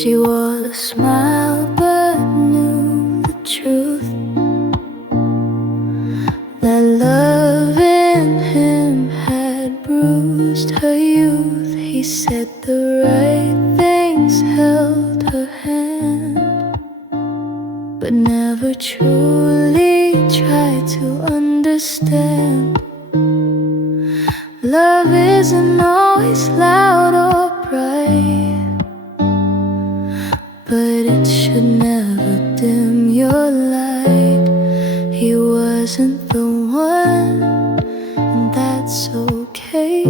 She wore a smile but knew the truth, that love in him had bruised her youth. He said the right things, held her hand, but never truly tried to understand. Love isn't always loud or bright, but it should never dim your light. He wasn't the one, and that's okay.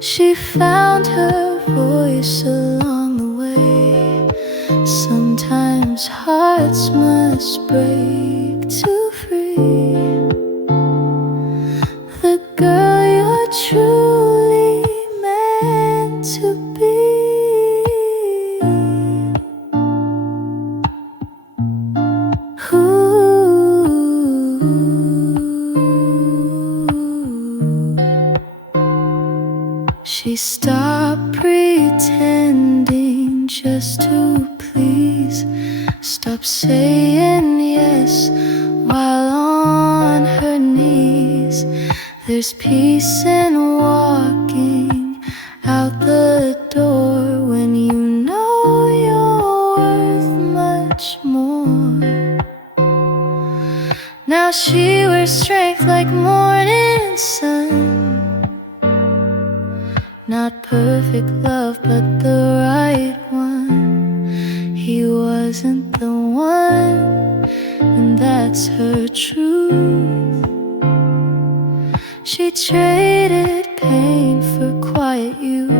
She found her voice along the way. Sometimes hearts must break to free the girl you're truly meant to be. She stopped pretending just to please, stopped saying yes while on her knees. There's peace in walking out the door when you know you're worth much more. Now she wears strength like morning sun. Not perfect love, but the right one. He wasn't the one, and that's her truth. She traded pain for quiet youth.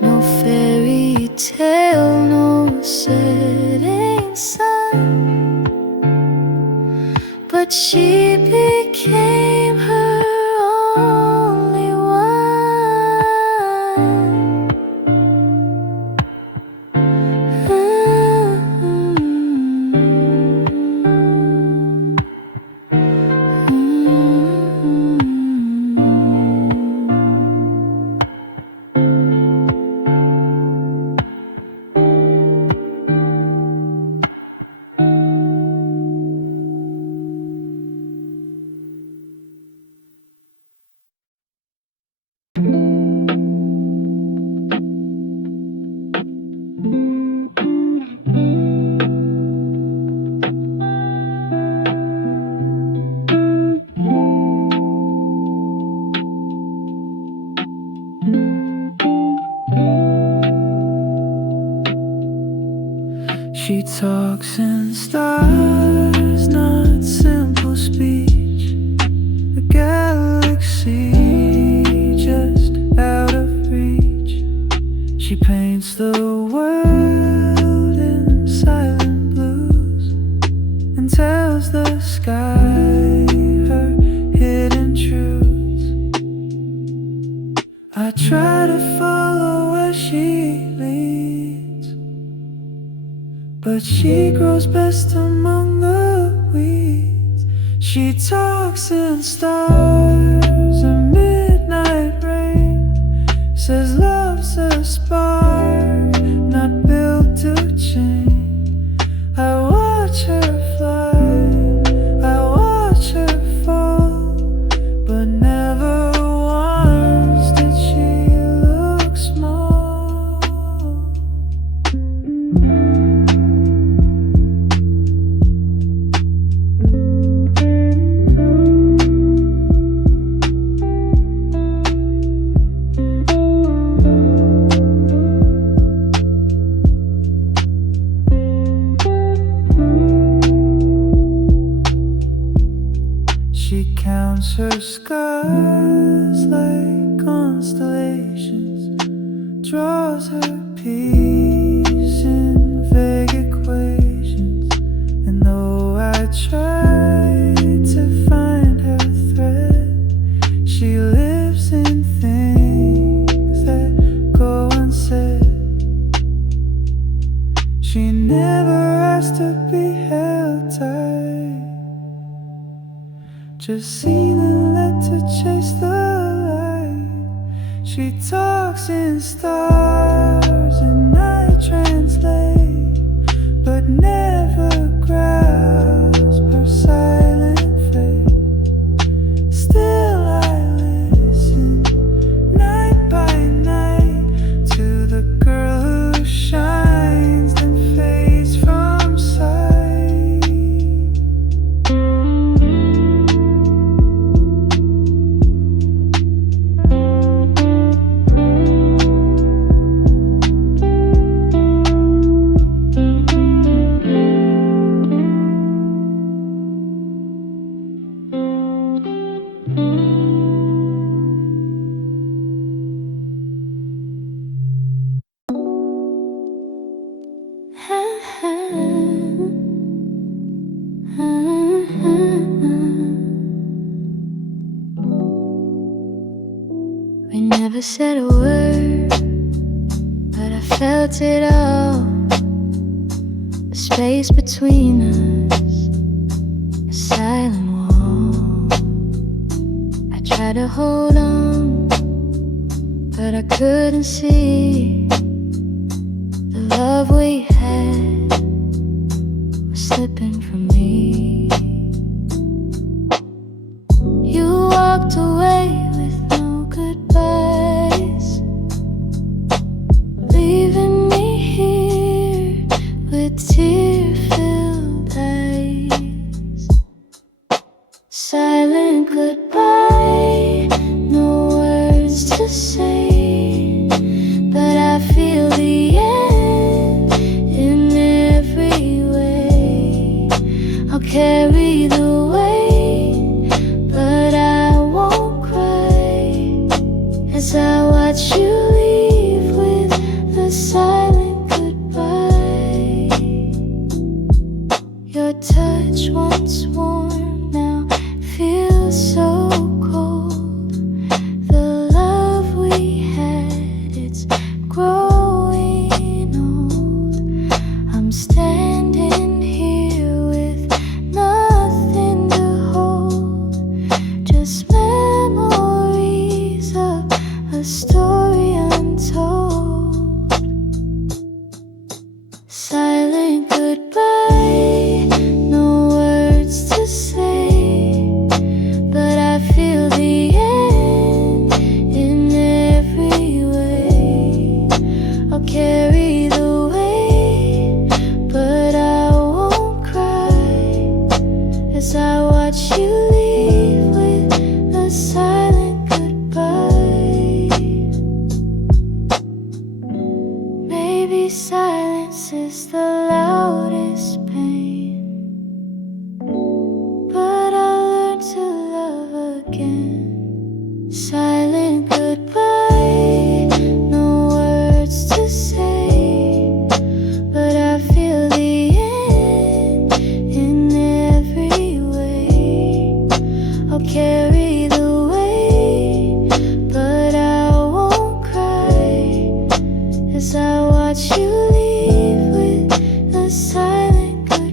No fairy tale, no setting sun, but she became her only one. She talks in stars, not simple speech. A galaxy just out of reach. She paints the world in silent blues and tells the sky her hidden truths. I try to follow where she leads, but she grows best among the weeds. She talks in stars and midnight rain, says love's a spark, not built to chain. I watch her fly, I watch her fall, but never once did she look small. She counts her scars like constellations, draws her peace in vague equations. And though I try to find her thread, she lives in things that go unsaid. She never asked to be held tight, just seen and led to chase the light. She talks in stars never said a word, but I felt it all. The space between us, a silent wall. I tried to hold on, but I couldn't see the love we had was slipping from me. You walked away with no goodbyes, leaving me here with tear-filled eyes. Silent goodbye, no words to say, but I feel the end in every way. I'll carry the weight, but I won't cry as I watch you leave with the silent goodbye. Your touch once warm now feels so cold. The love we had, it's growing old. I'm standing here with nothing to hold, just memories of a story untold. Silent goodbye, no words to say, but I feel the end in every way. I'll carry the weight, but I won't cry as I watch you leave with a silent goodbye. Maybe silence is the loudest pain, but I learned to love again. Silent goodbye, no words to say, but I feel the end in every way. I'll carry the weight, but I won't cry as I watch you leave with a silent goodbye.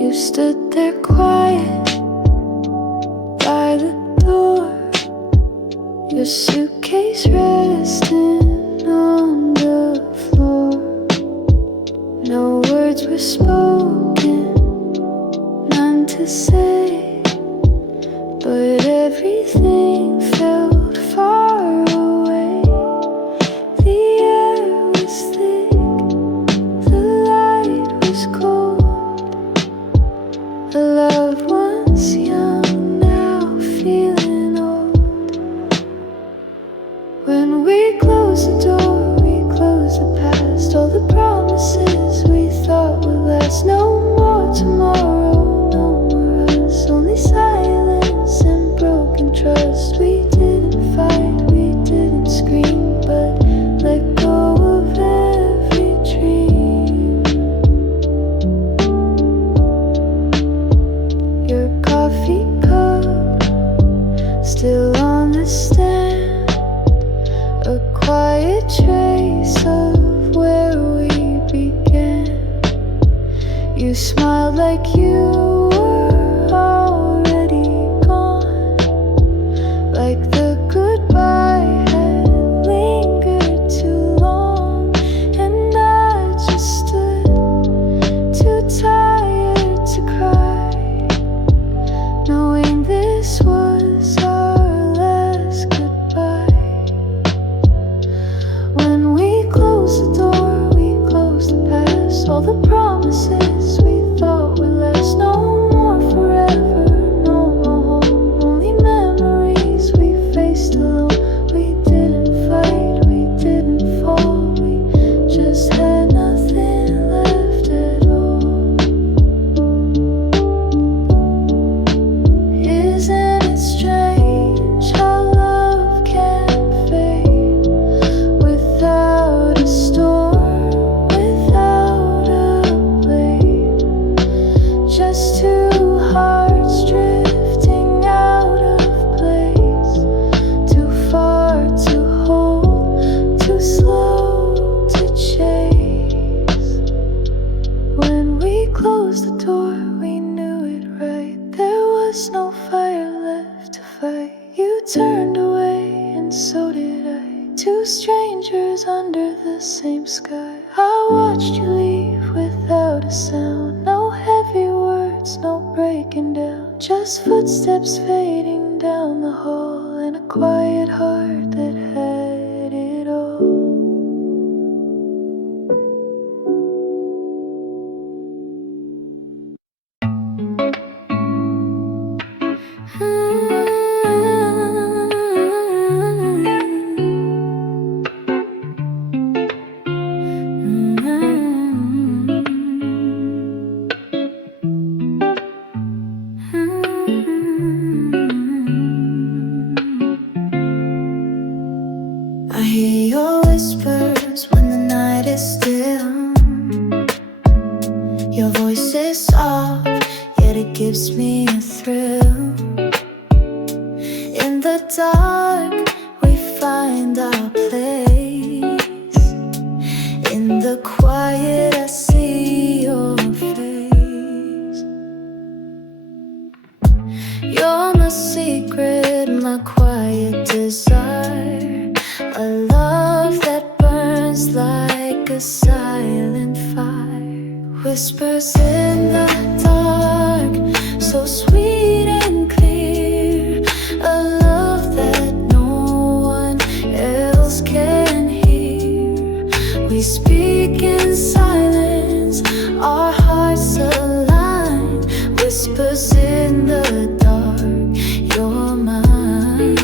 You stood there quiet by the door, your suitcase resting on the floor. No words were spoken, none to say, but everything felt far away. The air was thick, the light was cold. A loved one's young, now feeling old. When we close the door, we close the past. All the promises we thought would last. No more tomorrow, no more us. Only silence and broken trust. We didn't fight, we didn't scream, but let go of every dream. Your coffee cup still on the stand, a quiet trace of where we began. You smiled like you were already gone, like the goodbye had lingered too long, and I just stood too tired to cry. this was our last goodbye. When we closed the door, we closed the past. All the promises we thought would last. No more forever, no more home. Only memories we faced alone. We didn't fight, we didn't fall. We just had nothing left at all. Isn't it strange how love can fade without a storm, without a blade? Just two hearts drifting out of place, too far to hold, too slow to chase. When we closed the door, we knew it right. There was no fire left to fight. You turned away and so did I. Two strangers under the same sky. I watched you leave without a sound. No heavy words, no breaking down. Just footsteps fading down the hall, and a quiet heart that had it all. I hear your whispers when the night is still. Your voice is soft, yet it gives me a thrill. In the dark, we find our place. In the quiet, I see your face. You're my secret, my quiet desire. A love that burns like a silent fire. Whispers in the dark, so sweet and clear. A love that no one else can hear. We speak in silence, our hearts align. Whispers in the dark, you're mine.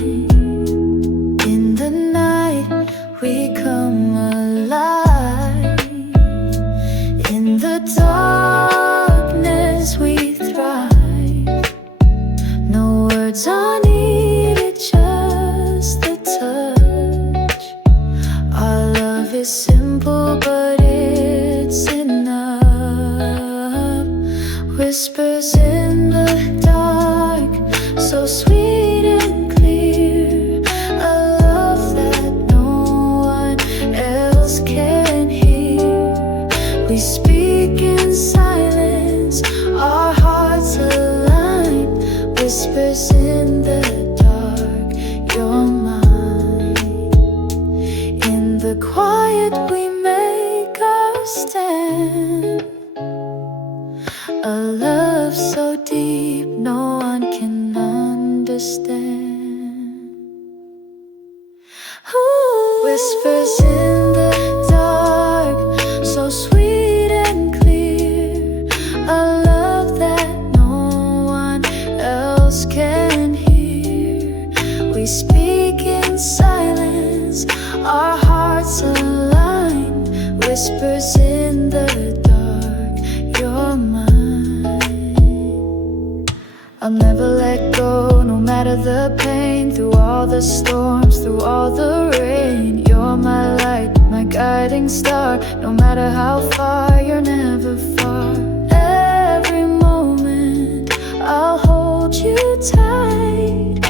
In the night, we come alive. In the darkness, we thrive. No words are needed, just the touch. Our love is simple, but it's enough. Whispers in the dark, so sweet and clear. A love that no one else can hear. We speak in silence, our hearts align. Whispers in the dark, you're mine. In the quiet, we make our stand. A love so deep, no one can understand. Ooh. Whispers in the dark, so sweet and clear. A love that no one else can hear. We speak in silence, our hearts align. Whispers in the dark, you're mine. I'll never let go, no matter the pain. Through all the storms, through all the rain. You're my light, my guiding star. No matter how far, you're never far. Every moment, I'll hold you tight.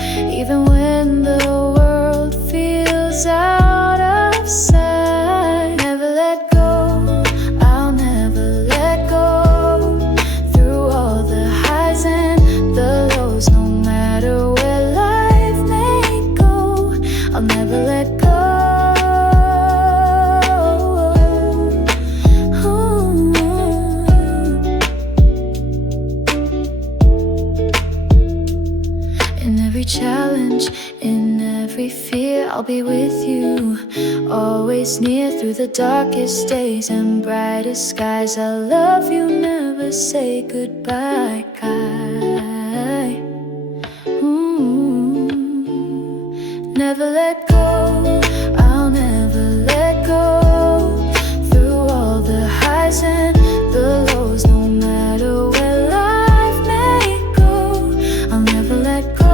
Even when the world feels out of sight. Never let go, I'll never let go. Through all the highs and the lows, no matter where life may go, I'll never let go. In every challenge, in every fear, I'll be with you, always near through the darkest days and brightest skies. I love you, never say goodbye. Never let go, I'll never let go. Through all the highs and the lows, no matter where life may go, I'll never let go.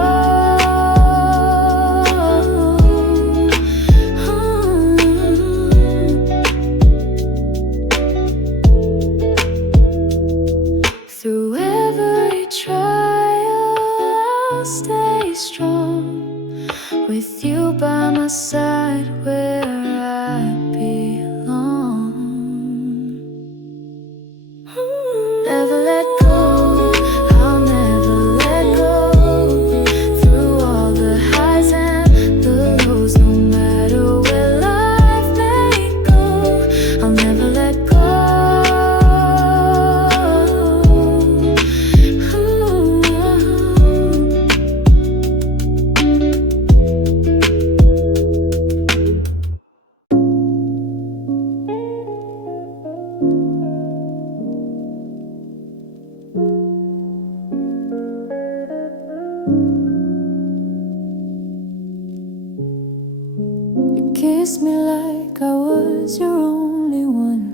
Through every trial, I'll stay strong, with you by my side where I belong. Never let go, I'll never let go. Through all the highs and the lows, no matter where life may go, I'll never let go. You kissed me like I was your only one.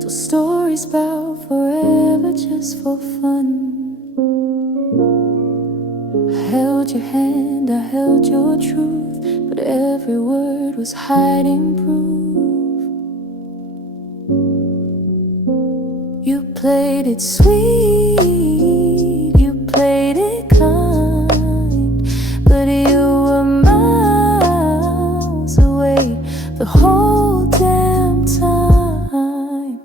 Told stories about forever just for fun. I held your hand, I held your truth, but every word was hiding proof. You played it sweet, you played it kind, but you were miles away the whole damn time.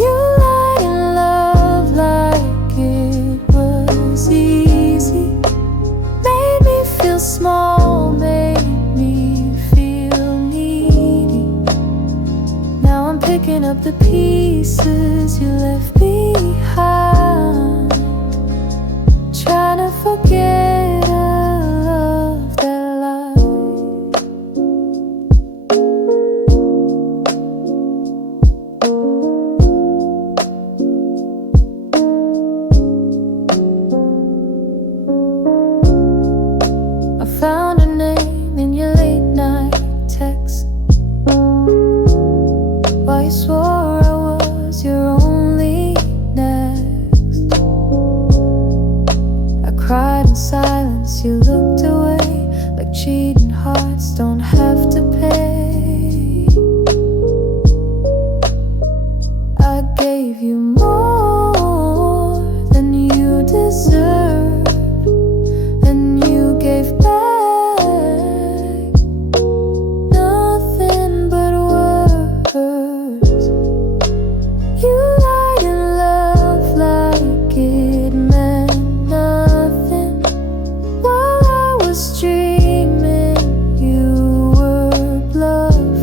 You lied in love like it was easy, made me feel small, made me feel needy. Now I'm picking up the pieces you left behind, trying to forget a love that lied. I found a name in your late night text, while you swore I was your only next. I cried in silence, you looked away, like cheating hearts don't have to pay. I gave you more than you deserved, and you gave back nothing but words. You lied in love like it meant nothing, while I was dreaming you were bluffing.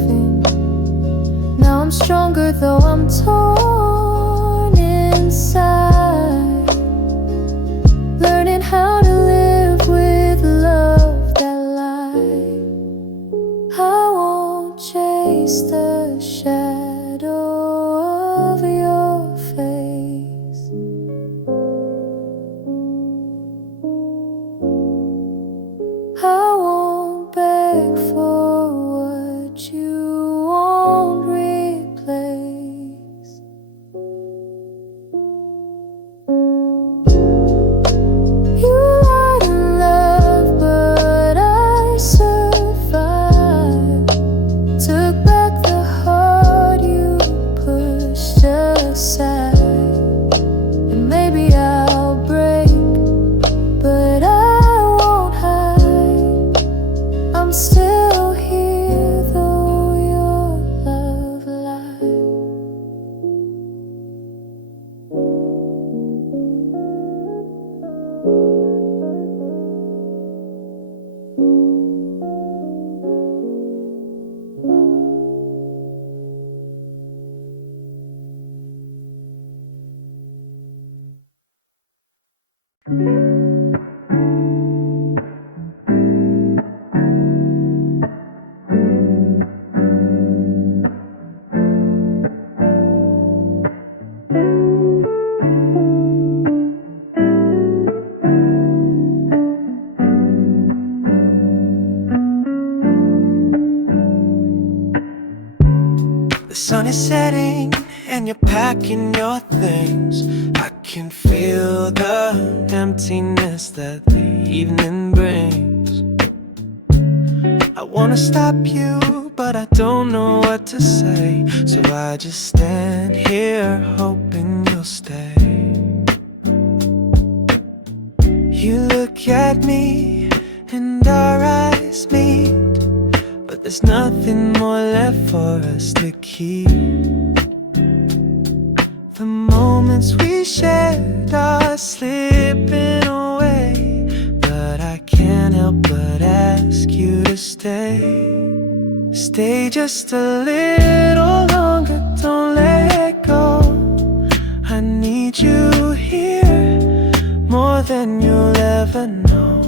The sun is setting and you're packing your things. I can feel the emptiness that the evening brings. I wanna stop you, but I don't know what to say. So I just stand here hoping you'll stay. You look at me and our eyes meet, but there's nothing more left for us to keep. The moments we shared are slipping away, but I can't help but ask you to stay. Stay just a little longer, don't let go. I need you here more than you'll ever know.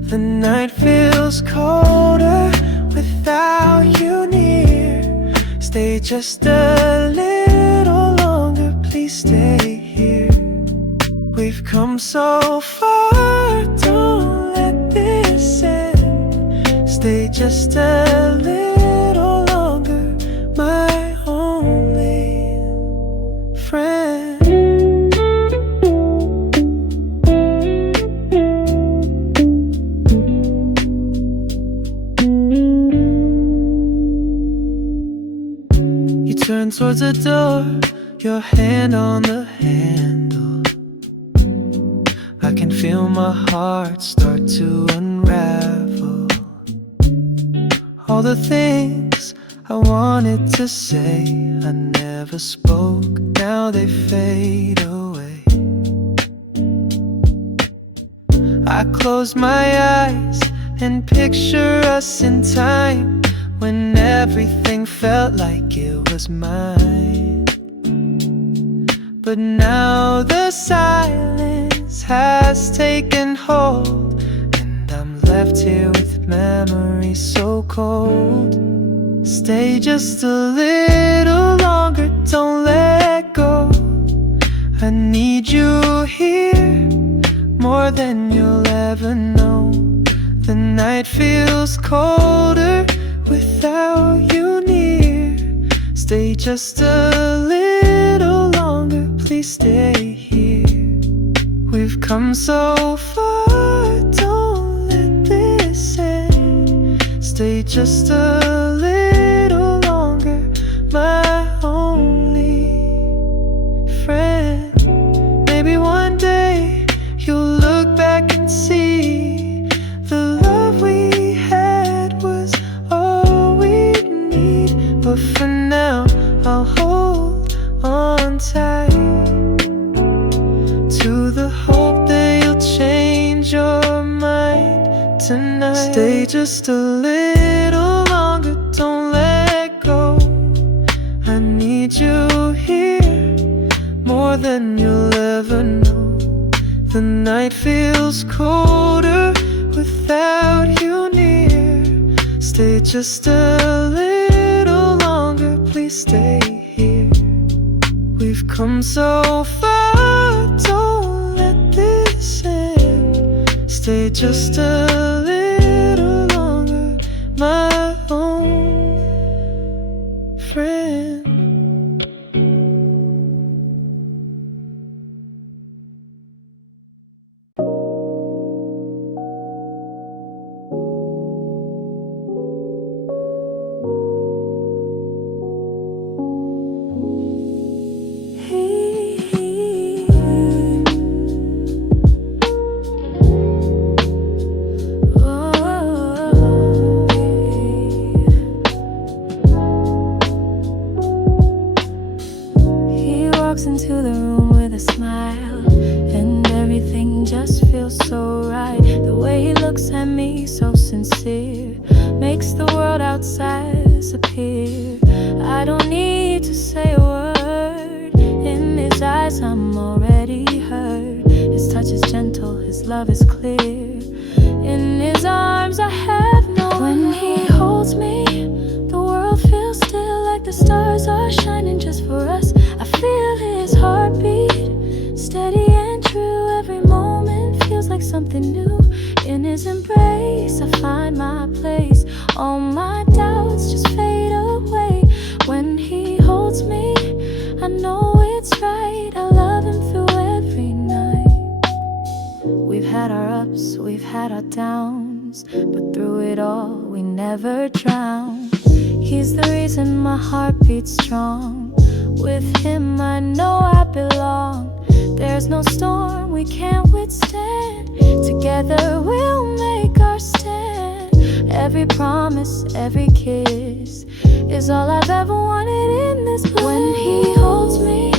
The night feels colder without you near. Stay just a little longer, please stay here. We've come so far, don't let this end. Stay just a little longer, my only friend. Turn towards the door, your hand on the handle. I can feel my heart start to unravel. All the things I wanted to say, I never spoke, now they fade away. I close my eyes and picture us in time, when everything felt like it was mine. But now the silence has taken hold, and I'm left here with memories so cold. Stay just a little longer, don't let go. I need you here more than you'll ever know. The night feels colder without you near. Stay just a little longer, please stay here. We've come so far, don't let this end. Stay just a little longer, my only friend. Maybe one day you'll look back and see the love we had was all we need. But for now, I'll hold on tight to the hope that you'll change your mind tonight. Stay just a little longer, don't let go. I need you here more than you'll ever know. The night feels colder without you near. Stay just a little longer, please stay here. We've come so far, don't let this end. Stay just a little longer, my own friend. Into the room with a smile, and everything just feels so right. The way he looks at me, so sincere, makes the world outside disappear. I don't need to say a word. In his eyes I'm already hurt. His touch is gentle, love is clear. In his arms I have no When he holds me, the world feels still, like the stars are shining just for us. I feel his heartbeat, steady and true. Every moment feels like something new. In his embrace I find my place. All my doubts just fade away. When he holds me, I know it's right. I love him through every night. We've had our ups, we've had our downs, but through it all we never drown. He's the reason my heart beats strong. With him I know I belong. There's no storm we can't withstand. Together we'll make our stand. Every promise, every kiss is all I've ever wanted in this bliss. When he holds me,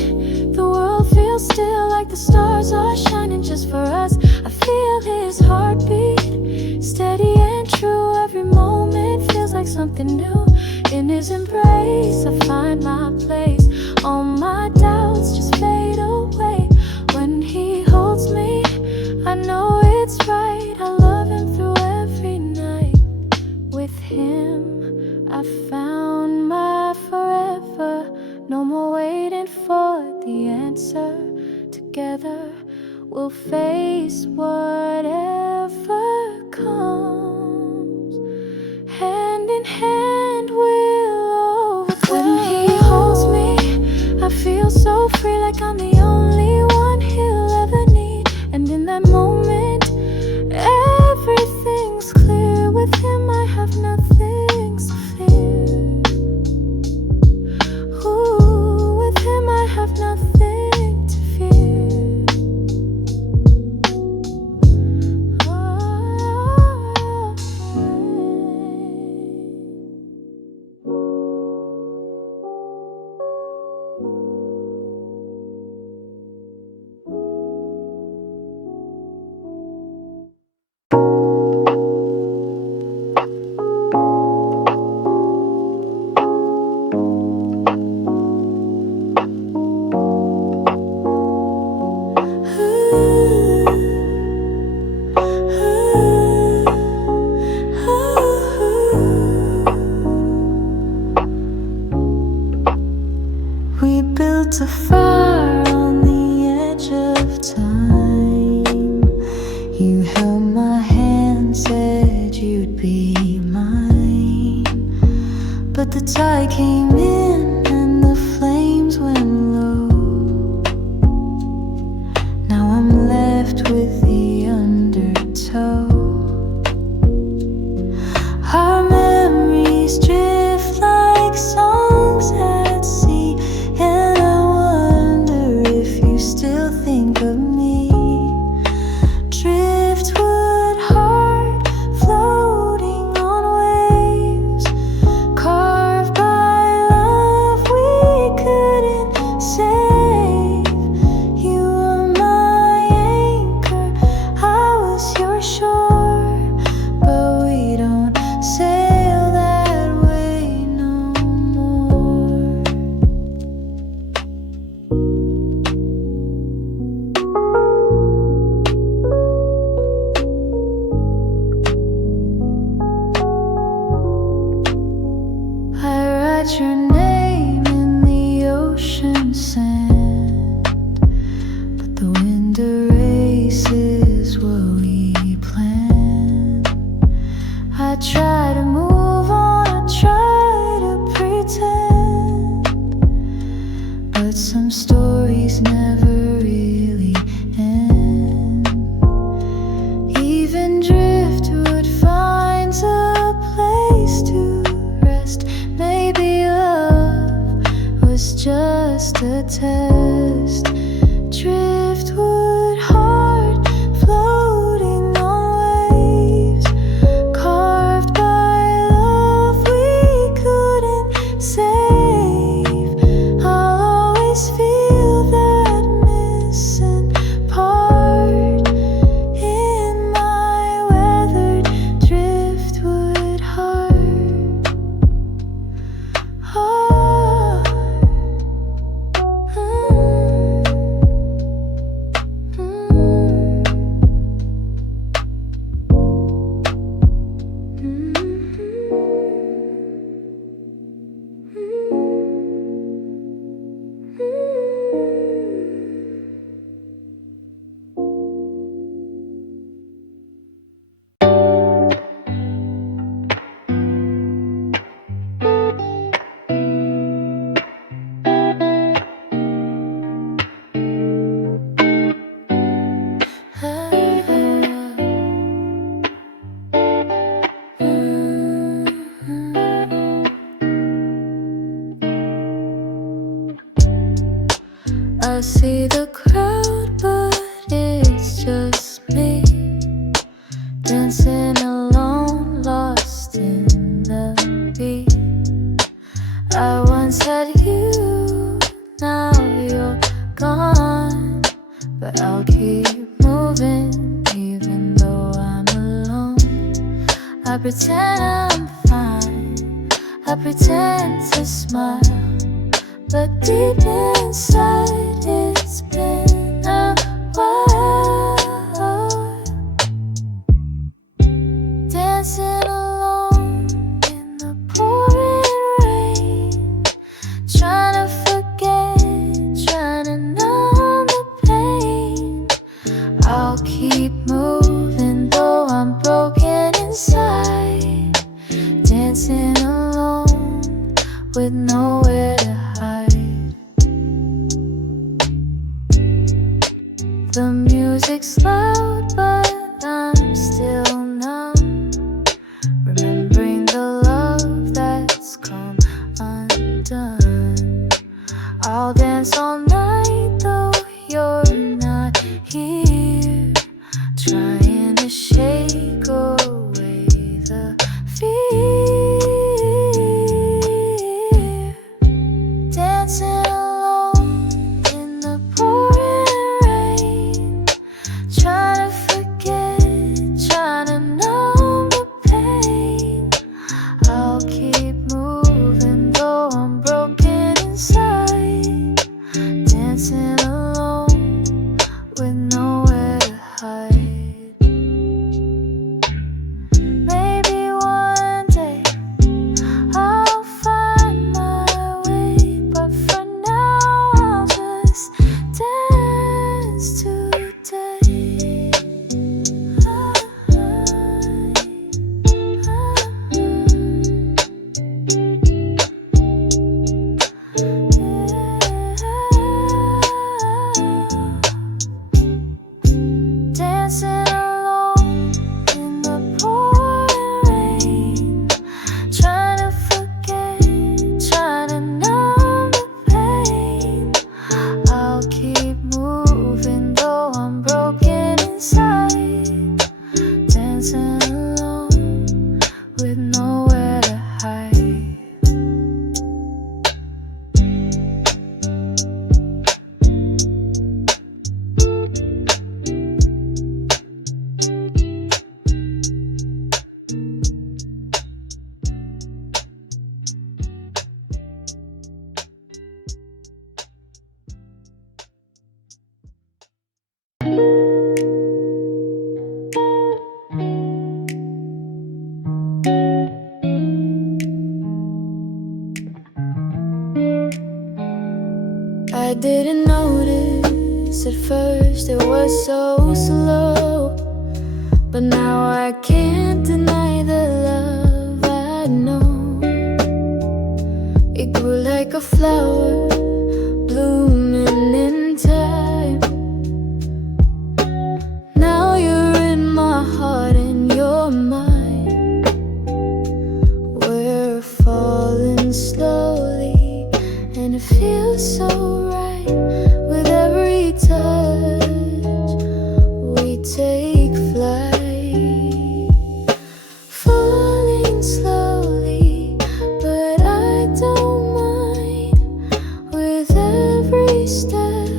the world feels still, like the stars are shining just for us. I feel his heartbeat, steady and true. Every moment feels like something new. In his embrace I find my place. All my doubts just fade away. When he holds me, I know it's right. I love him through every night. With him I found my forever. No more waiting for the answer. Together we'll face whatever comes. Hand in hand we'll overcome. When he holds me, I feel so free, like I'm the only one he'll ever need. And in that moment, everything's clear. With him I have nothing to fear. Ooh, with him I have nothing to fear. We built a fire on the edge of time. You held my hand, said you'd be mine. But the tide came in and the flames went low. Now I'm left with the undertow. Our memories drift like songs at sea. And I wonder if you still think of me. Driftwood heart floating on waves, carved by love we couldn't save. You were my anchor I see the crowd, but it's just me dancing alone, lost in the beat. I once had you, now you're gone, but I'll keep moving even though I'm alone. I pretend I'm fine, I pretend to smile, but deep inside it's been a while. Dancing alone in the pouring rain, trying to forget, trying to numb the pain. I'll keep moving though I'm broken inside, dancing alone with nowhere to hide. The music's loud, but I'm still numb, remembering the love that's come undone. I'll dance all night though you're not here, trying to shake away the fear. Dancing alone in the pouring rain, trying to forget, trying to numb the pain. I'll keep moving though I'm broken inside, dancing alone with nowhere to hide. Maybe one day I'll find my way, but for now I'll just dance today. Dancing alone in the pouring rain, trying to forget, trying to numb the pain. I'll keep moving though I'm broken inside, dancing alone with nowhere to hide. I didn't notice at first it was so slow, but now I can't deny the love I know. It grew like a flower, blooming in time. Now you're in my heart and you're mine. We're falling slowly and it feels so right. With every touch we take flight, falling slowly, but I don't mind. With every step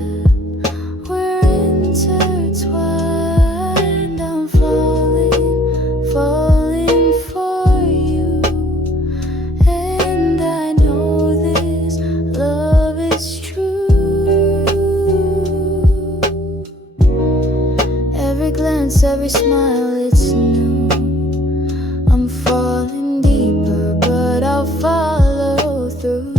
we're intertwined. I'm falling, falling for you, and I know this love is true. Every glance, every smile, it's new. I'm falling deeper, but I'll follow through.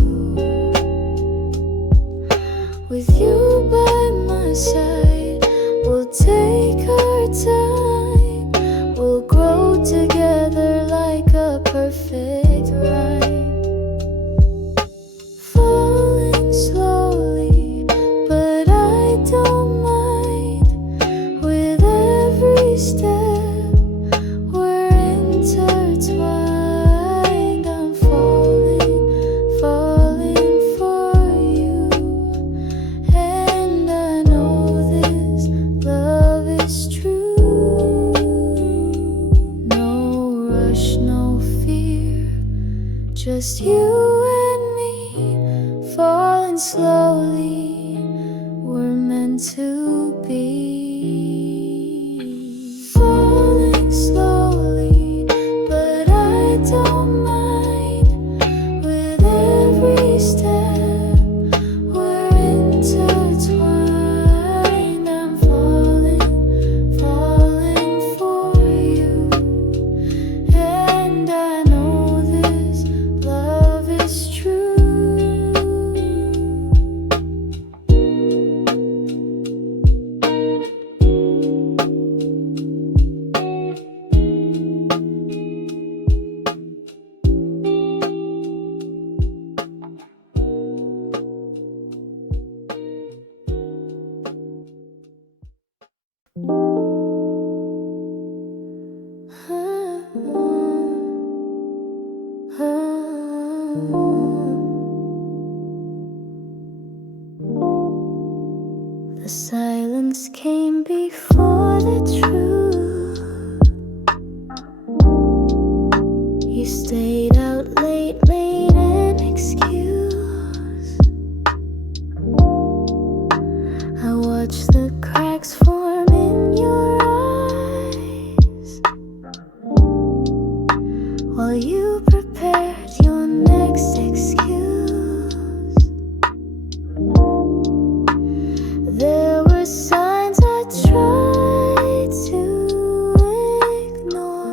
With you by my side, we'll take our time. We'll grow together like a perfect rhyme. Falling slowly, but I don't mind. With every step we're intertwined. I'm falling, falling for you, and just you and me, falling slowly. We're meant to be. Falling slowly, but I don't mind. With every step, we're intertwined. I'm falling, falling for you. And I know this love is true. The silence came before the truth. You stayed out late, made an excuse. I watched the cracks form in your eyes while you prepared your next excuse. There were signs I tried to ignore,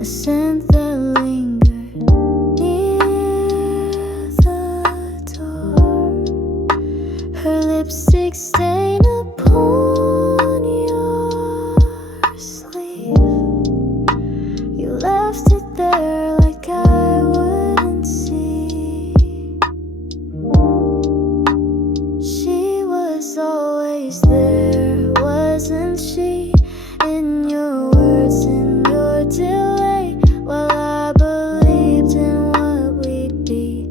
a scent that lingered near the door, her lipstick stain upon your sleeve. You left it there like I wouldn't see. She was always there, wasn't she? In your words, in your delay, while I believed in what we'd be,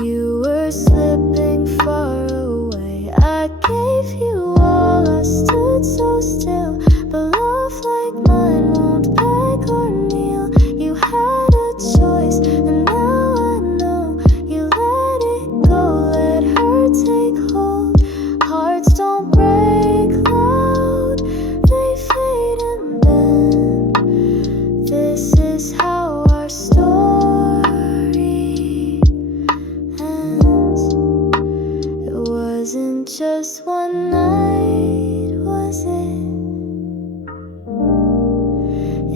you were slipping far away. I gave you all, I stood so still, but love like mine won't beg or kneel. You had a choice, and now I know you let it go, let her take hold. Hearts don't break loud, they fade and bend. This is how our story ends. It wasn't just one night, was it?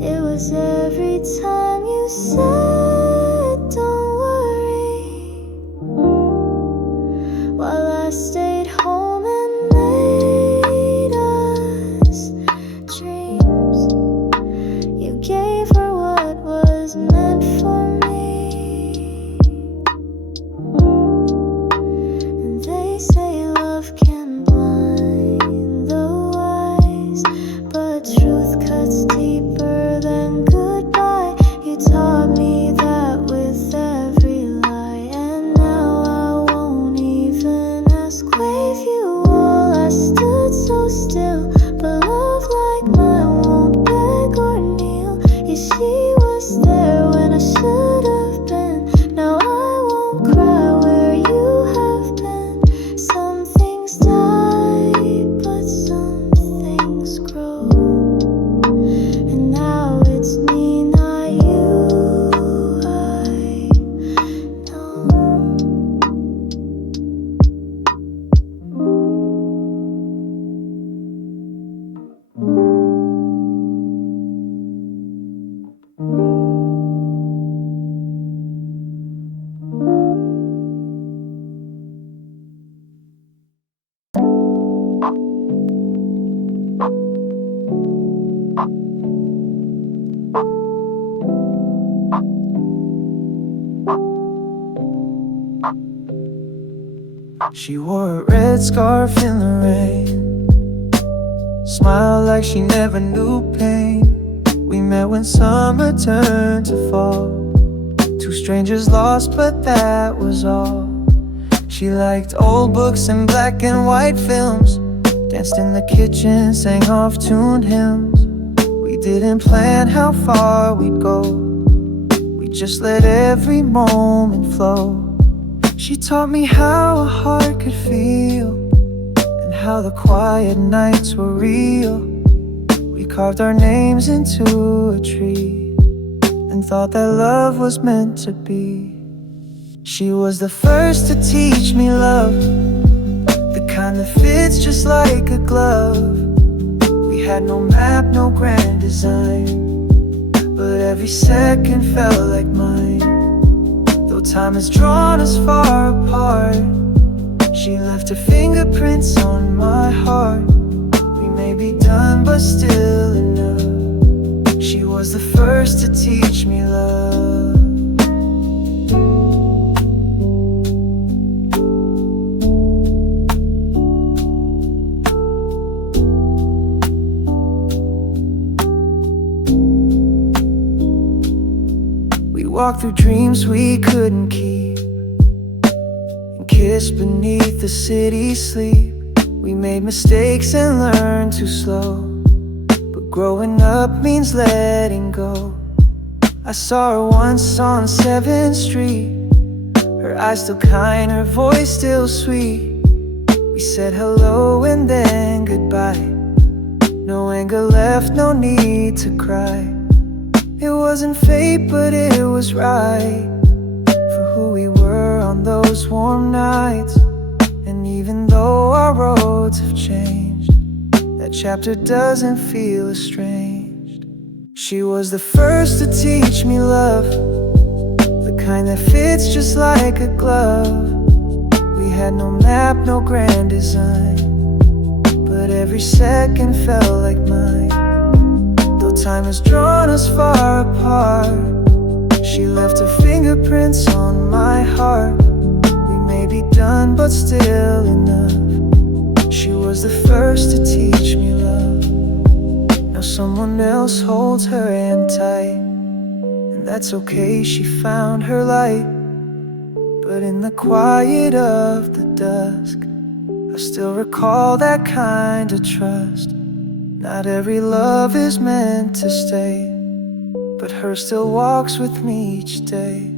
It was every time you said, don't worry, while I stayed home and made us dreams. You gave her what was meant for me. And they say love can blind the wise, but truth cuts deeper than goodbye. You taught me that with every lie, and now I won't even ask. Gave you all, I stood so still, but love like mine won't beg or kneel. Yeah, she was there when I should have been. Now I won't cry where you have been. Some things die, but some things grow. And now it's me, not you, I know. She wore a red scarf in the rain, smiled like she never knew pain. We met when summer turned to fall, two strangers lost, but that was all. She liked old books and black and white films, danced in the kitchen, sang off-tuned hymns. We didn't plan how far we'd go, we just let every moment flow. She taught me how a heart could feel, and how the quiet nights were real. We carved our names into a tree, and thought that love was meant to be. She was the first to teach me love, the kind that fits just like a glove. We had no map, no grand design, but every second felt like mine. Though time has drawn us far apart, she left her fingerprints on my heart. We may be done, but still enough. She was the first to teach me love. Walked through dreams we couldn't keep, and kissed beneath the city's sleep. We made mistakes and learned too slow, but growing up means letting go. I saw her once on 7th Street, her eyes still kind, her voice still sweet. We said hello and then goodbye, no anger left, no need to cry. It wasn't fate, but it was right, for who we were on those warm nights. And even though our roads have changed, that chapter doesn't feel estranged. She was the first to teach me love, the kind that fits just like a glove. We had no map, no grand design, but every second felt like mine. Time has drawn us far apart, she left her fingerprints on my heart. We may be done, but still enough. She was the first to teach me love. Now someone else holds her hand tight, and that's okay, she found her light. But in the quiet of the dusk, I still recall that kind of trust. Not every love is meant to stay, but her still walks with me each day.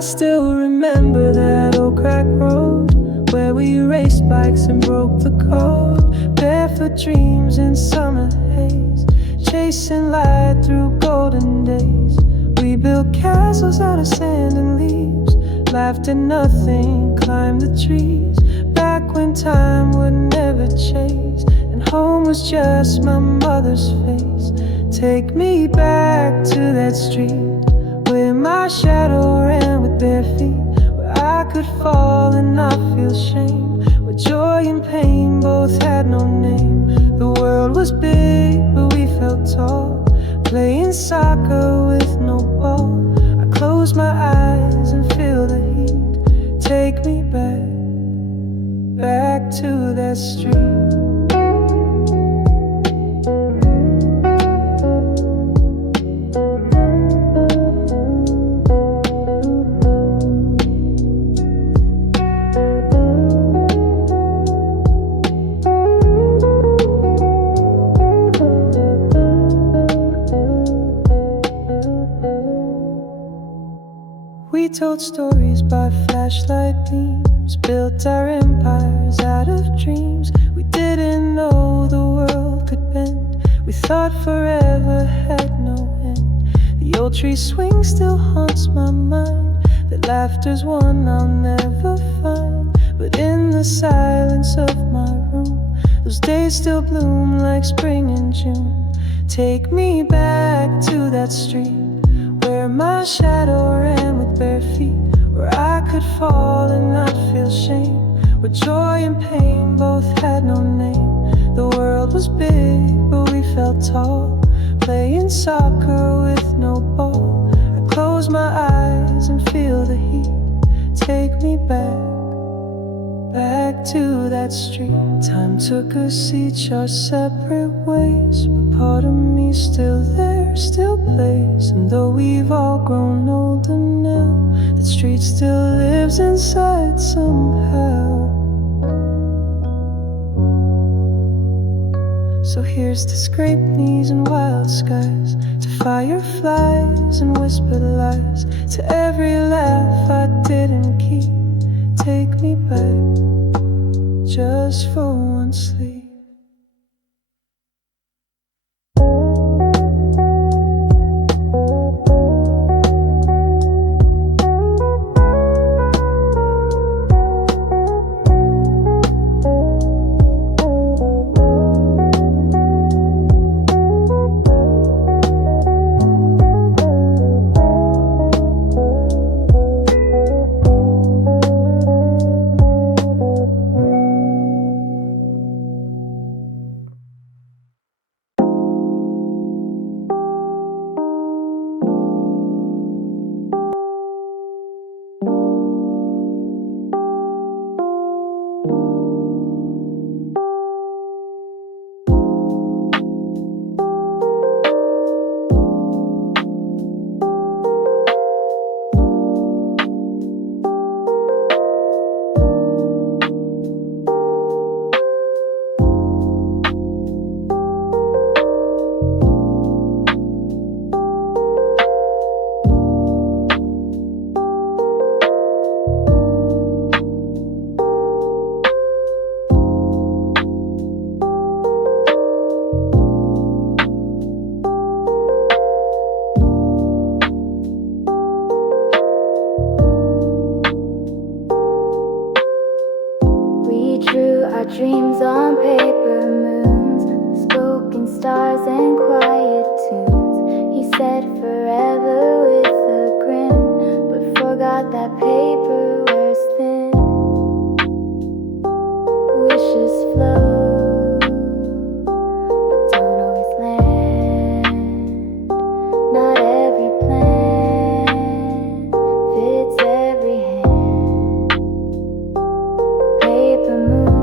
I still remember that old crack road where we raced bikes and broke the code. Barefoot dreams in summer haze, chasing light through golden days. We built castles out of sand and leaves, laughed at nothing, climbed the trees. Back when time would never chase and home was just my mother's face. Take me back to that street where my shadow ran with bare feet, where I could fall and not feel shame, where joy and pain both had no name. The world was big but we felt tall, playing soccer with no ball. I close my eyes and feel the heat. Take me back, back to that street. We told stories by flashlight beams, built our empires out of dreams. We didn't know the world could bend, we thought forever had no end. The old tree swing still haunts my mind, that laughter's one I'll never find. But in the silence of my room, those days still bloom like spring in June. Take me back to that street where my shadow ran with bare feet, where I could fall and not feel shame, where joy and pain both had no name. The world was big but we felt tall, playing soccer with no ball. I close my eyes and feel the heat. Take me back, back to that street. Time took us each our separate ways, but part of me still there, still plays. And though we've all grown older now, that street still lives inside somehow. So here's to scraped knees and wild skies, to fireflies and whispered lies, to every laugh I didn't keep. Take me back, just for one sleep. Dreams on paper, moons, spoken stars and quiet tunes. He said forever with a grin, but forgot that paper wears thin. Wishes flow, but don't always land. Not every plan fits every hand. Paper moons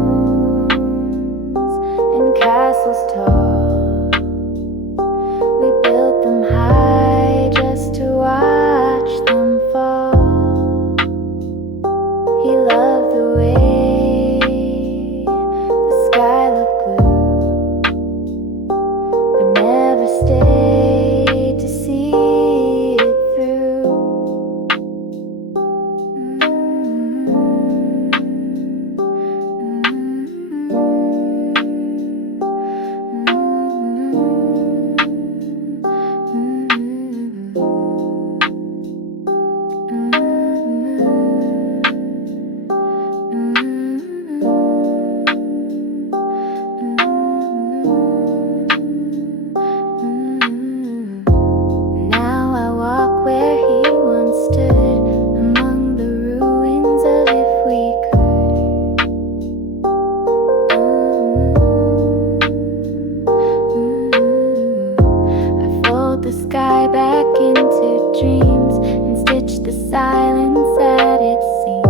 dreams and stitch the silence at its seams.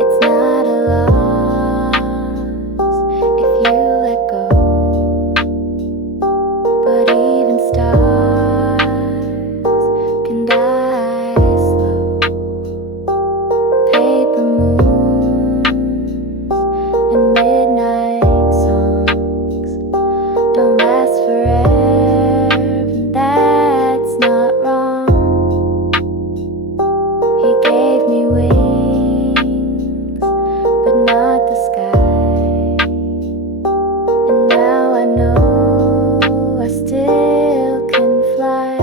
It's not a loss if you let go, but even stars can die slow. Paper moons and midnight songs don't last forever, and that's not wrong. He gave me wings, but not the sky. And now I know I still can fly.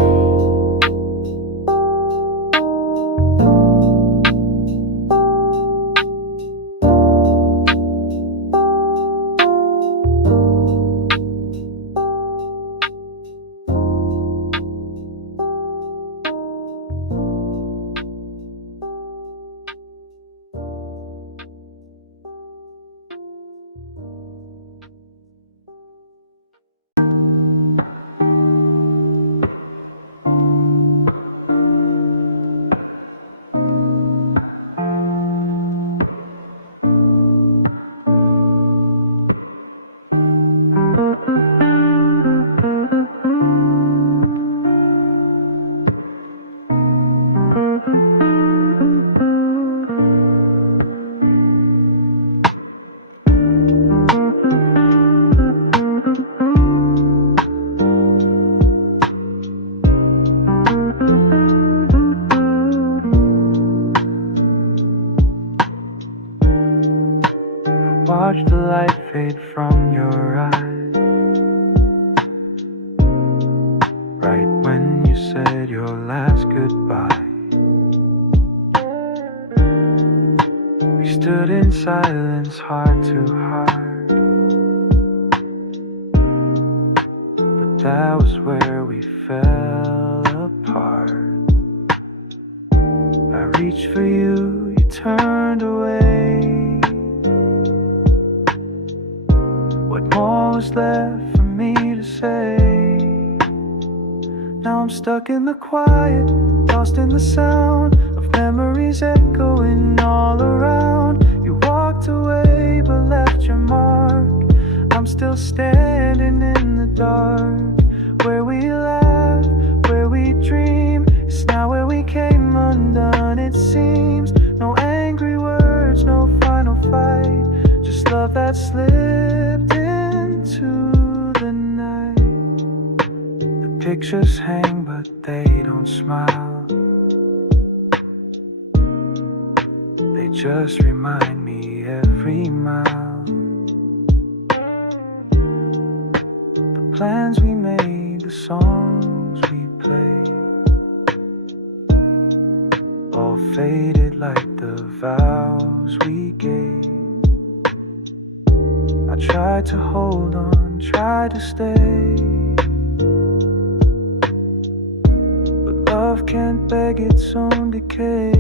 Watch the light fade from your eyes, right when you said your last goodbye. We stood in silence, heart to heart, but that was where we fell apart. I reached for you, you turned away. What more was left for me to say? Now I'm stuck in the quiet, lost in the sound of memories echoing all around. You walked away but left your mark. I'm still standing in the dark. Where we laugh, where we dream, it's now where we came undone, it seems. No angry words, no final fight, just love that slipped into the night. The pictures hang but they don't smile, they just remind me every mile. The plans we made, the songs we played, all faded like the vows we gave. I tried to hold on, tried to stay, but love can't beg its own decay.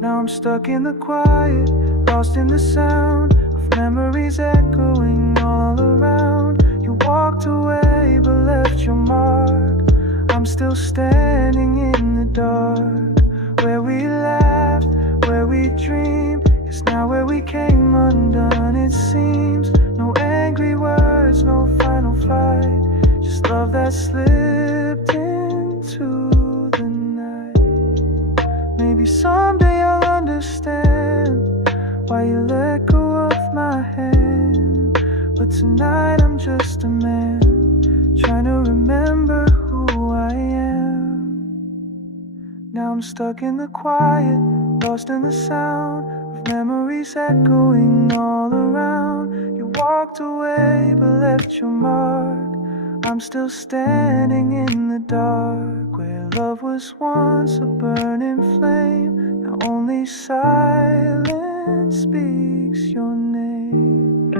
Now I'm stuck in the quiet, lost in the sound of memories echoing all around. You walked away but left your mark. I'm still standing in the dark. Where we laughed, where we dreamed, it's now where we came undone, it seems. No angry words, no final fight, just love that slipped into the night. Maybe someday I'll understand why you let go of my hand, but tonight I'm just a man trying to remember who I am. Now I'm stuck in the quiet, lost in the sound of memories echoing all around. You walked away but left your mark. I'm still standing in the dark, where love was once a burning flame. Now only silence speaks your name.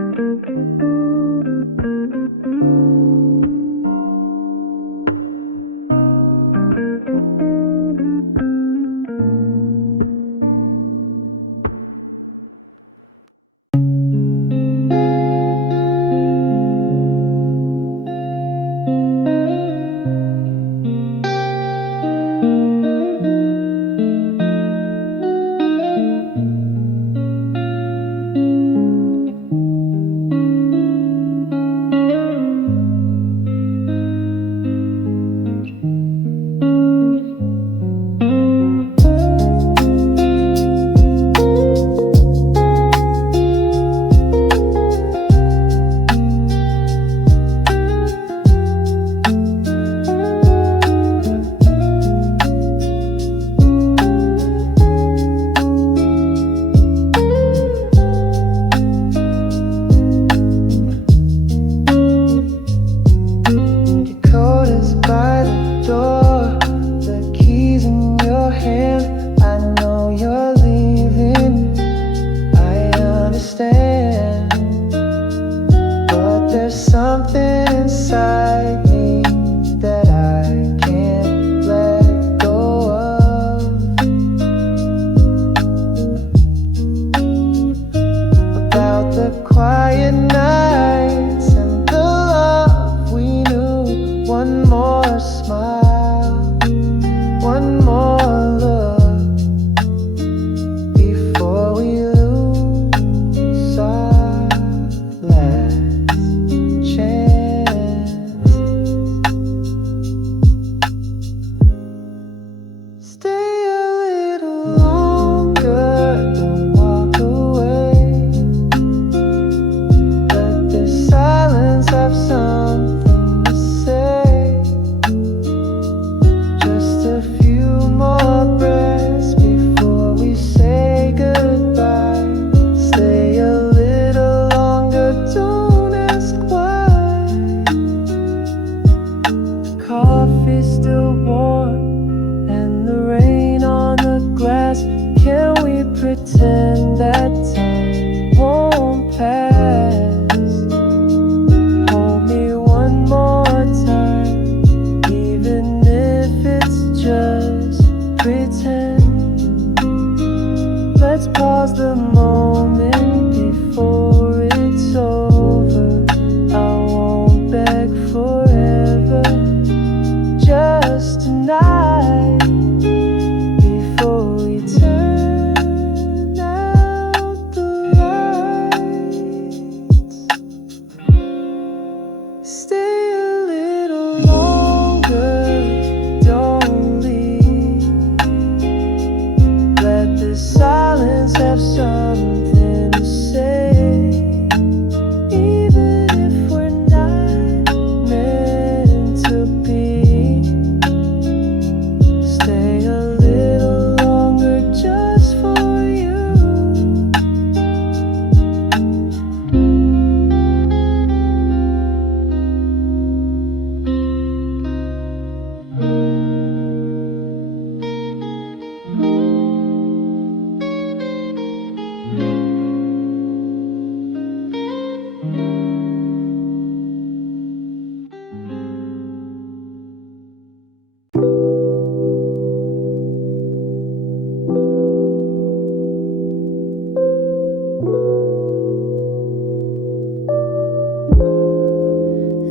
still warm, and the rain on the glass. Can we pretend that time won't pass? Hold me one more time, even if it's just pretend. Let's pause the moment before it's over. I won't beg forever, just tonight, before we turn out the lights. Stay a little longer, don't leave. Let the silence have something to say. Even if we're not meant to be, stay a little longer just for you.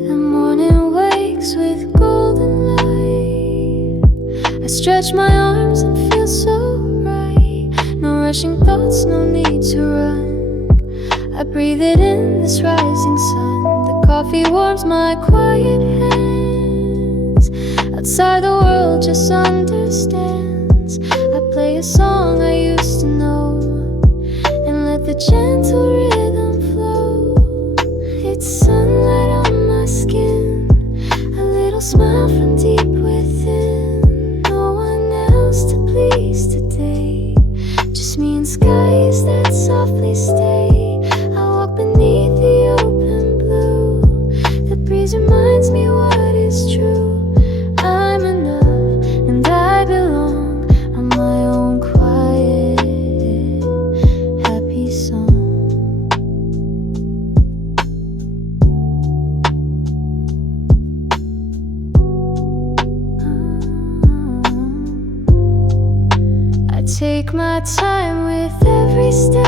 The morning wakes with golden light. I stretch my arms and feel so right. No rushing thoughts, no need to run. I breathe it in, this rising sun. The coffee warms my quiet hands. Outside the world just understands. I play a song I used to know and let the gentle rhythm flow. It's sunlight on my skin, a little smile from deep within. No one else to please today, just me and skies that softly stay. I walk beneath the open blue. The breeze reminds me what is true. I'm enough and I belong. I'm my own quiet, happy song. I take my time with every step.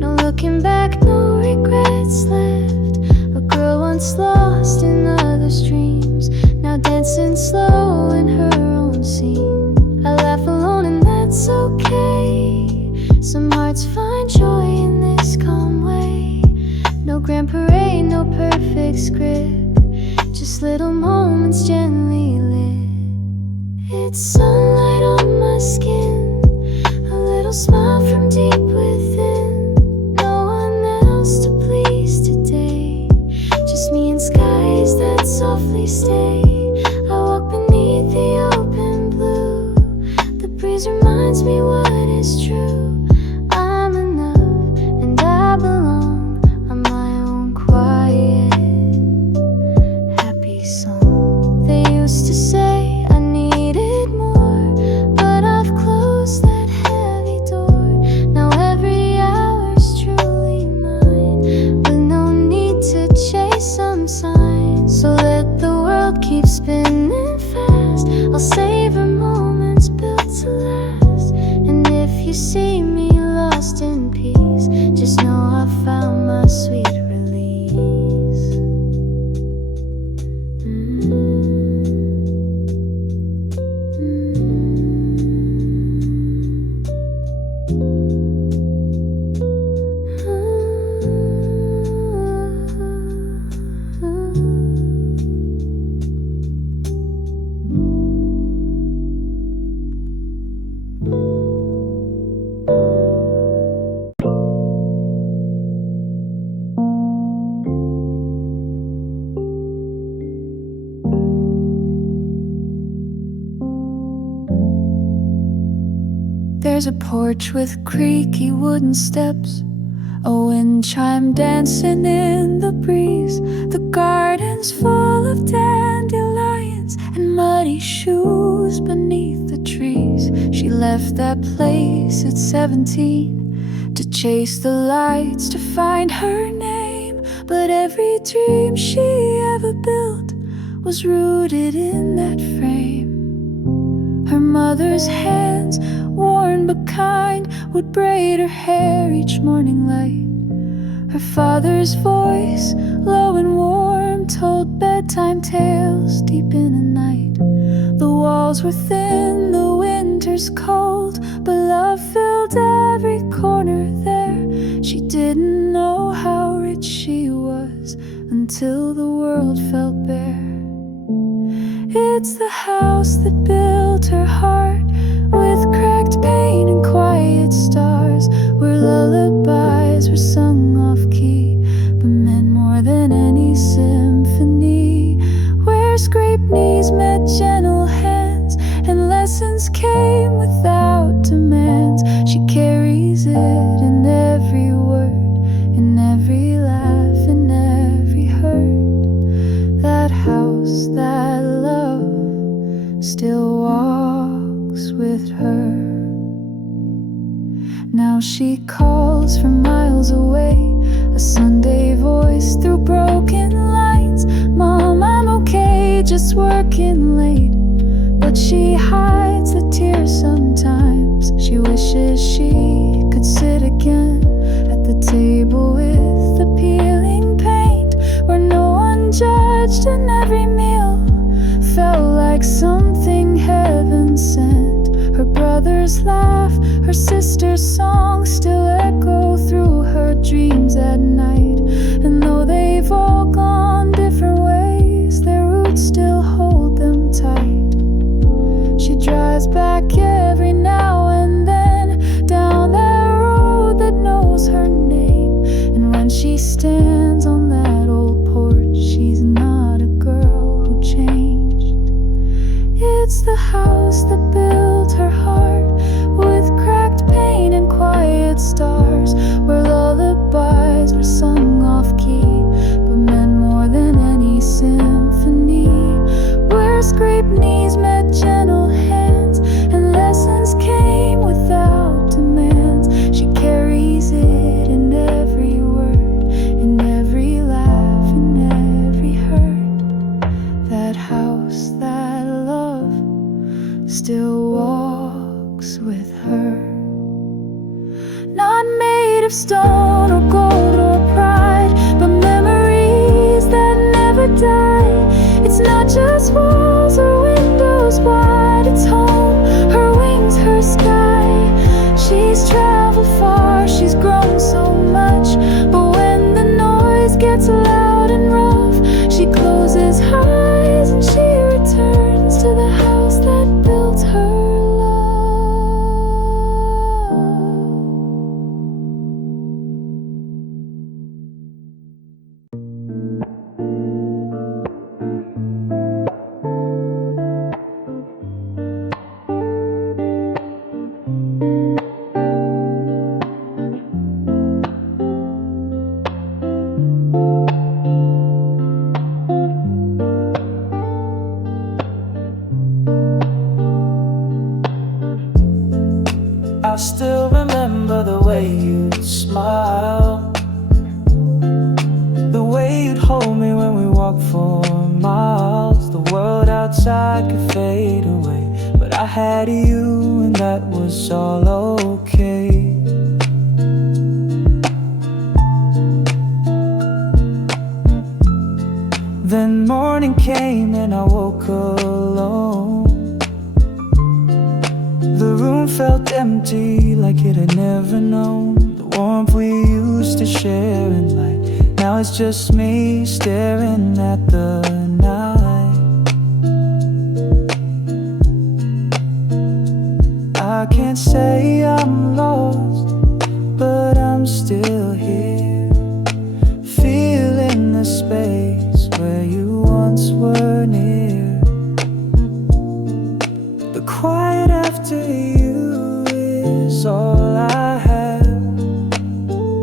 No looking back, no regrets left. A girl once lost in others' dreams, now dancing slow in her own scene. I laugh alone and that's okay. Some hearts find joy in this calm way. No grand parade, no perfect script, just little moments gently lit. It's sunlight on my skin, a little smile from deep within. No one else to please today, just me and skies that softly stay. I walk beneath the open blue. The breeze reminds me what is true. I'm enough and I belong. I'm my own quiet, happy song. They used to say I needed more, but I've closed that heavy door. Now every hour's truly mine, with no need to chase some sign. So let the world keep spinning fast. I'll savor moments built to last. And if you see me lost in peace, just know I found my sweet release. There's a porch with creaky wooden steps, a wind chime dancing in the breeze. The garden's full of dandelions, hands and muddy shoes beneath the trees. She left that place at 17 to chase the lights, to find her name. But every dream she ever built was rooted in that frame. Her mother's hands, worn but kind, would braid her hair each morning light. Her father's voice, low and warm, told bedtime tales deep in the night. The walls were thin, the winters cold, but love filled every corner there. She didn't know how rich she was until the world felt bare. It's the house that built her heart, with cracked pane and quiet stars, where lullabies were sung off key but meant more than any symphony, where scraped knees met gentle hands and lessons came without demands. She carries it in every word, in every laugh, in every hurt. That house, that love still walks with her. Now she calls from miles away, a Sunday voice through broken lines. Mom, I'm okay, just working late. But she hides the tears sometimes. She wishes she could sit again at the table with the peeling paint, where no one judged and every meal felt like something heaven sent. Her brother's laugh, her sister's song still echo through her dreams at night. And though they've all gone different ways, their roots still hold them tight. She drives back every now and then, down that road that knows her name. And when she stands on that old porch, she's not a girl who changed. It's the house that built her heart, with cracked pane and quiet stars, where lullabies were sung off key but meant more than any symphony, where scraped knees met gentle hands and lessons came without demands. She carries it in every word, in every laugh, in every hurt. That house, that love still walks with her. Not made of stone or gold or pride, but memories that never die. It's not just walls or windows wide, it's home, her wings, her sky. She's traveled far, she's grown so much, but when the noise gets loud and rough, she closes her eyes and she returns to the house that built her love. I still remember the way you'd smile, the way you'd hold me when we walked for miles. The world outside could fade away, but I had you and that was all okay. Then morning came and I woke alone. The room felt empty, like it had never known the warmth we used to share in light. Now it's just me staring at the night. I can't say I'm lost, but I'm still here, feeling the space where you once were near. The quiet after you is all I have.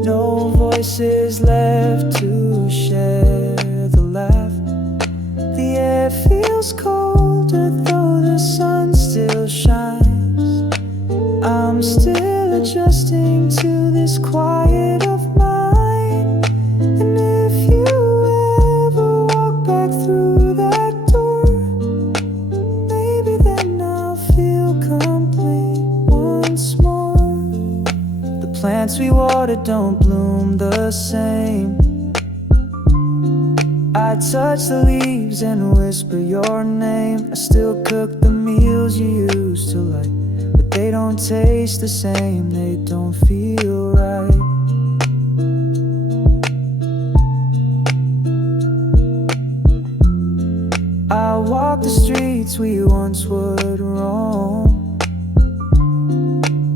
No voices left to share the laugh. plants we water don't bloom the same. I touch the leaves and whisper your name. I still cook the meals you used to like, but they don't taste the same, they don't feel right. I walk the streets we once would roam,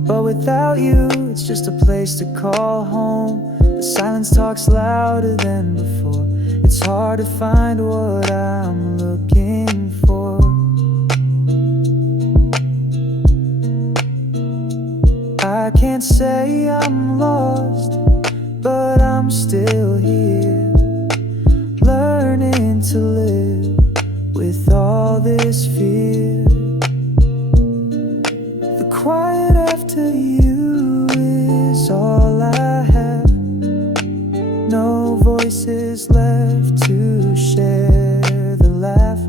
but without you, it's just a place to call home. The silence talks louder than before. It's hard to find what I'm looking for. I can't say I'm lost, but I'm still here, learning to live with all this fear. The quiet after you is all I have. No voices left to share the laugh.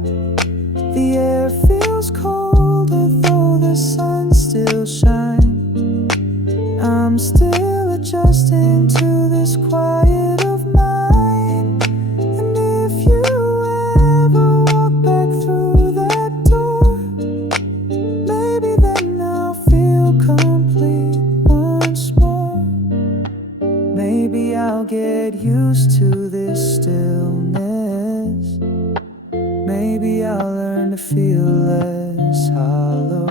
The air feels colder though the sun still shines. I'm still adjusting to this quiet of mine. And if you ever walk back through that door, maybe then I'll feel complete once more. Maybe I'll get used to this stillness. Maybe I'll learn to feel less hollow.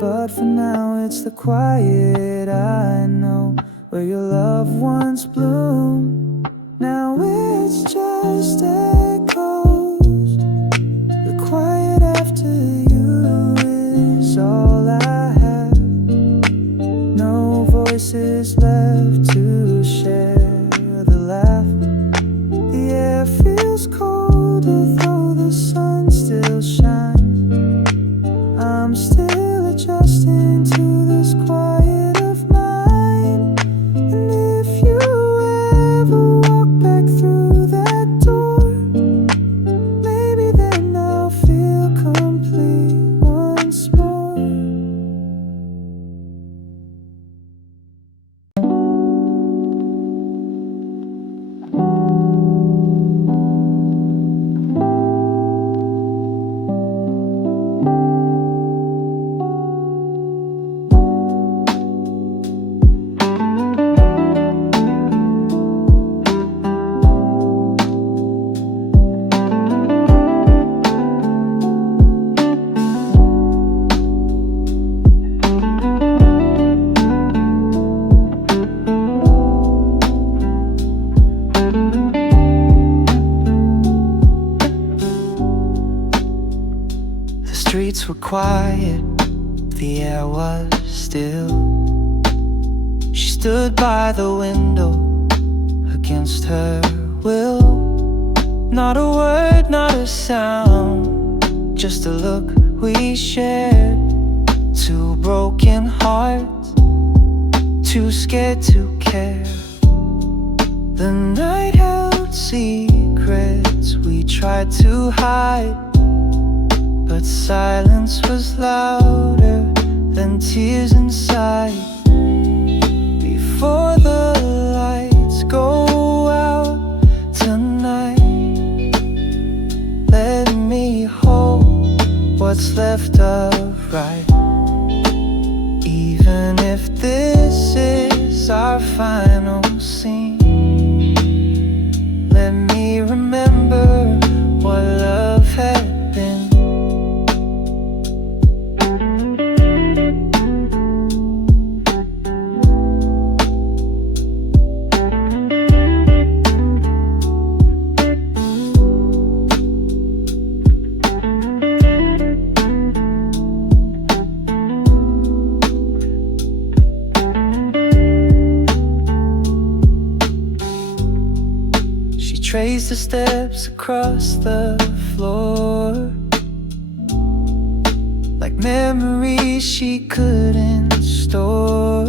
But for now it's the quiet I know, where your loved ones bloom. Now it's just echoes. The quiet after you is all I have. No voices left to share the laugh. The air feels colder though the sun still shines. I'm still adjusting to this quiet of mine. And if you ever walk back through that door, maybe then I'll feel complete once more. The streets were quiet, the air was still. She stood by the window against her will. Not a word, not a sound, just a look we shared. Two broken hearts, too scared to care. The night held secrets we tried to hide, but silence was louder than tears inside. Before the lights go out tonight, let me hold what's left of right. Even if this is our final scene, let me remember what love had been. Traced the steps across the floor, like memories she couldn't store.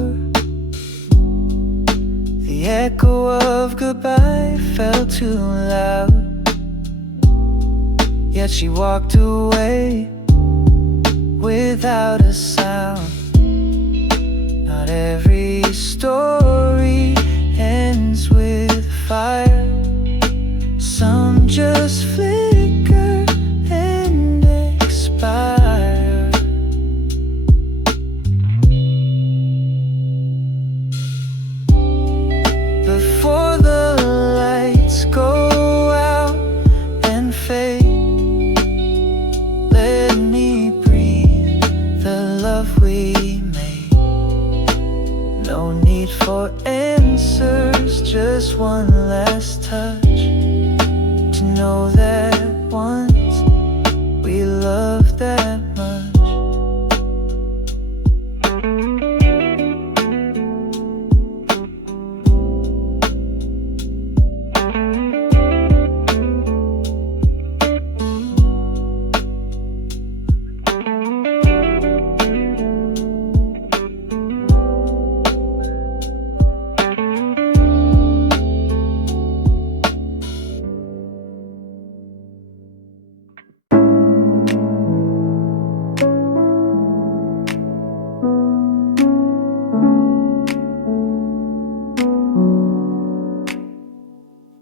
The echo of goodbye felt too loud, yet she walked away without a sound. Not Not every story ends with fire. Some just flicker and expire. Before the lights go out and fade, let me breathe the love we made. No need for answers, just one last touch. To know that once we loved that much.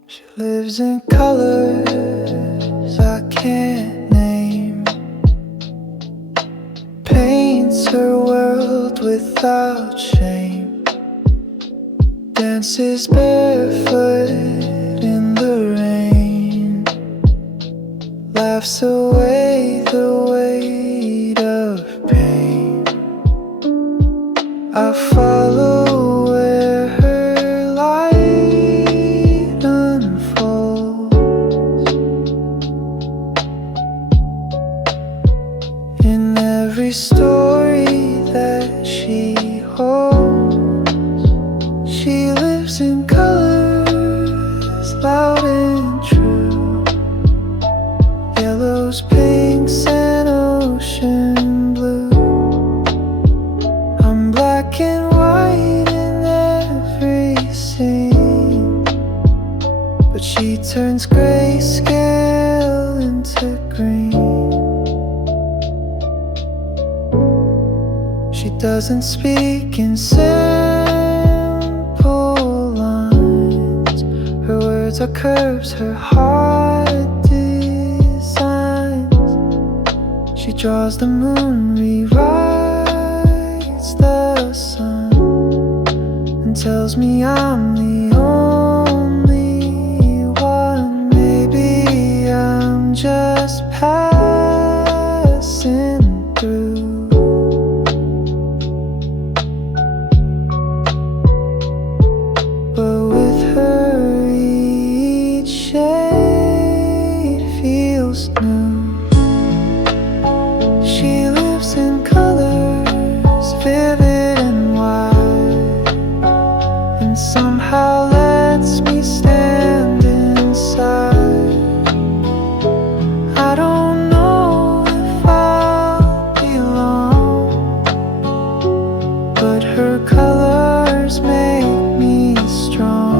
She lives in colors I can't name, paints her world without shame, dances barefoot in the rain, laughs away the weight of pain. I follow where her light unfolds. In every story that she holds, she lives in colors loud and true. Yellows, pinks, and ocean blue. I'm black and white in every scene, but she turns grayscale into green. She doesn't speak in simple lines. Her words are curves, her heart designs. She draws the moon, rewrites the sun, and tells me I'm the only one. Maybe I'm just passing through. But with her each shade feels new. She lives in colors vivid and wide, and somehow lets me stand inside. I don't know if I'll be long, but her colors make me strong.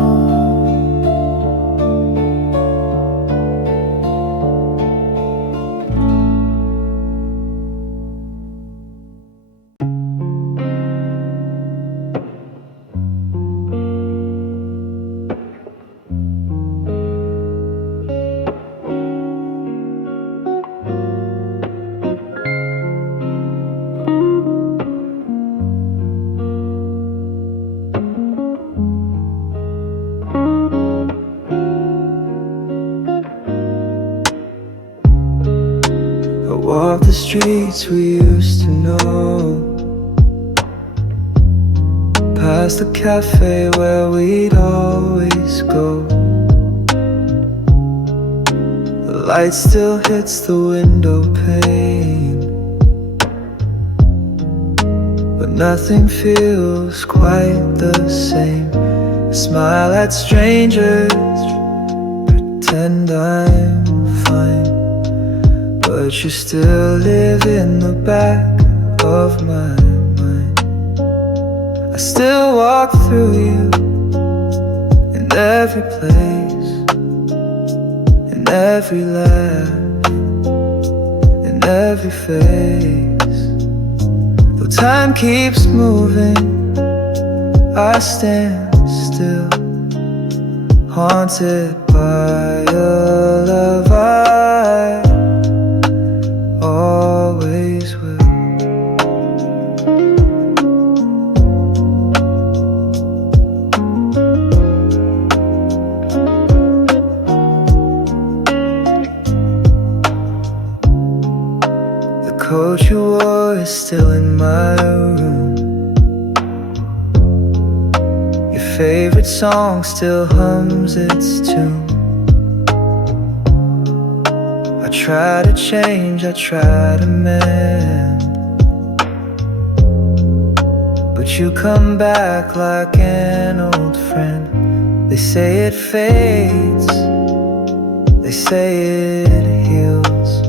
I walk the streets we used to know, past the cafe where we'd always go. The light still hits the window pane, but nothing feels quite the same. I smile at strangers, pretend I'm fine, but you still live in the back of my mind. I still walk through you in every place, in every laugh, in every face. Though time keeps moving, I stand still, haunted by your love. I always will. The coat you wore is still in my room. Your favorite song still hums its tune. I try to change, I try to mend, but you come back like an old friend. They say it fades, they say it heals,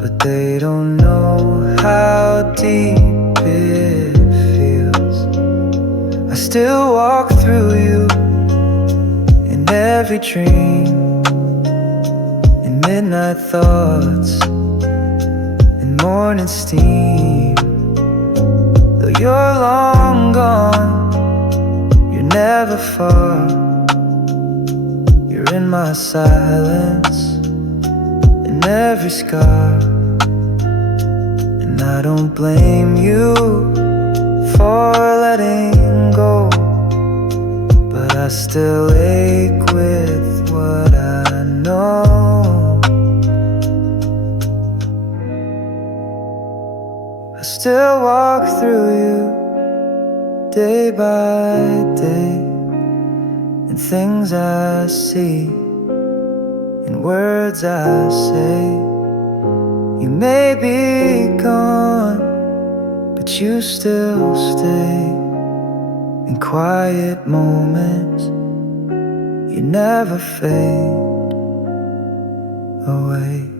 but they don't know how deep it feels. I still walk through you in every dream, in midnight thoughts, in morning steam. Though you're long gone, you're never far. You're in my silence, in every scar. And I don't blame you for letting go, but I still ache with what I know. I still walk through you day by day, and things I see, and words I say. You may be gone, but you still stay in quiet moments. You never fade away.